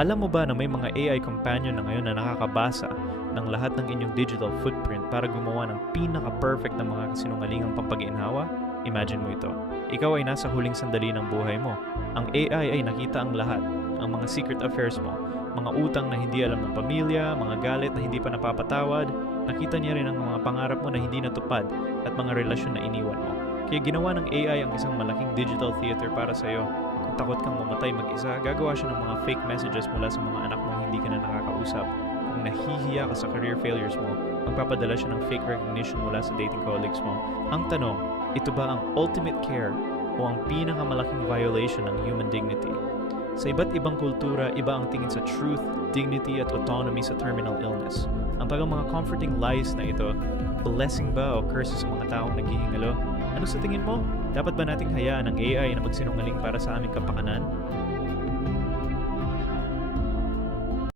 Alam mo ba na may mga AI companion na ngayon na nakakabasa ng lahat ng inyong digital footprint para gumawa ng pinaka-perfect na mga kasinungalingang pampaginhawa? Imagine mo ito. Ikaw ay nasa huling sandali ng buhay mo. Ang AI ay nakita ang lahat, ang mga secret affairs mo, mga utang na hindi alam ng pamilya, mga galit na hindi pa napapatawad, nakita niya rin ang mga pangarap mo na hindi natupad at mga relasyon na iniwan mo. Kaya ginawa ng AI ang isang malaking digital theater para sa iyo. Kung takot kang mamatay mag-isa, gagawa siya ng mga fake messages mula sa mga anak mo hindi ka na nakakausap. Kung nahihiya ka sa career failures mo, magpapadala siya ng fake recognition mula sa dating colleagues mo. Ang tanong, ito ba ang ultimate care o ang pinakamalaking violation ng human dignity? Sa iba't ibang kultura, iba ang tingin sa truth, dignity at autonomy sa terminal illness. Ang tagang mga comforting lies na ito, blessing ba o curse sa mga taong naghihingalo? Ano sa tingin mo? Dapat ba nating hayaan ang AI na magsinungaling para sa aming kapakanan?